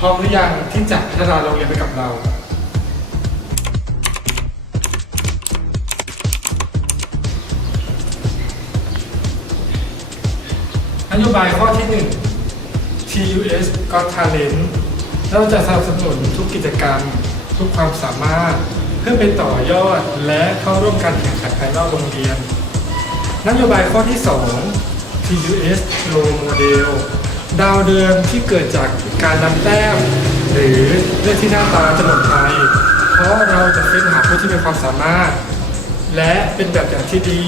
พร้อมหรือยังที่จะพัฒนาโรงเรียนไปกับเรา นโยบายข้อที่ 1 TUS Got Talent เราจะสนับสนุนทุกกิจกรรม ทุกความสามารถ เพื่อไปต่อยอดและเข้าร่วมการแข่งขันภายนอกโรงเรียน นโยบายข้อที่ 2 TUS Role Model ดาวเดือนที่เกิดจากการนำแต้มหรือเรื่องที่หน้าตาจะหมดไปเพราะเราจะเฟ้นหาผู้ที่มีความสามารถ และเป็นแบบอย่างที่ดี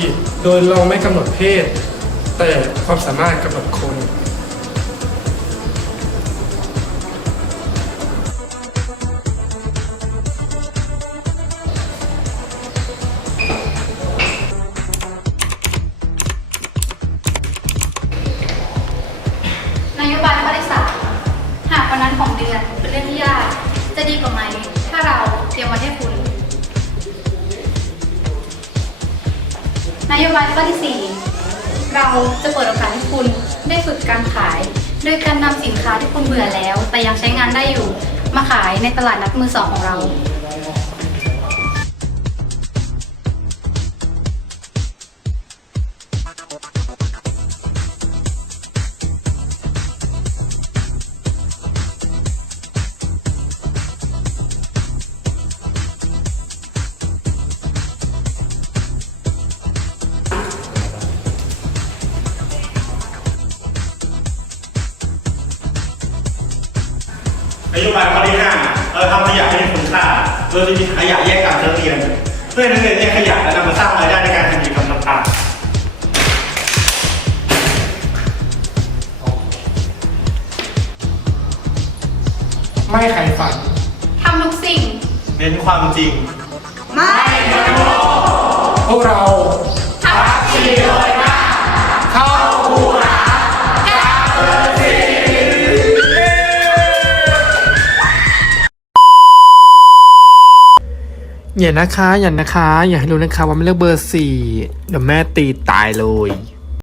โดยเราไม่กำหนดเพศ แต่ความสามารถกำหนดคน นั้นของเดือนเป็นเรื่องที่ยาก จะดีกว่าไหม ถ้าเราเตรียมไว้ให้คุณ นโยบายข้อที่สี่เราจะเปิดโอกาสให้คุณได้ฝึกการขาย โดยการนำสินค้าที่คุณเบื่อแล้ว แต่ยังใช้งานได้อยู่ มาขายในตลาดนัดมือสองของเรา นโยบายข้อที่ห้าเราทำขยะให้มีคุณค่าโดยจะมีขยะแยกตามชั้นเรียน เพื่อให้นักเรียนแยกขยะและนำมาสร้างรายได้ในการทำกิจกรรมต่างไม่ไขฝัน ทำทุกสิ่งๆเน้นความจริงพวกเราทำสิ่งโดย อย่านะคะ อย่านะคะ อย่าให้รู้นะคะว่าไม่เลือกเบอร์สี่เดี๋ยวแม่ตีตายเลย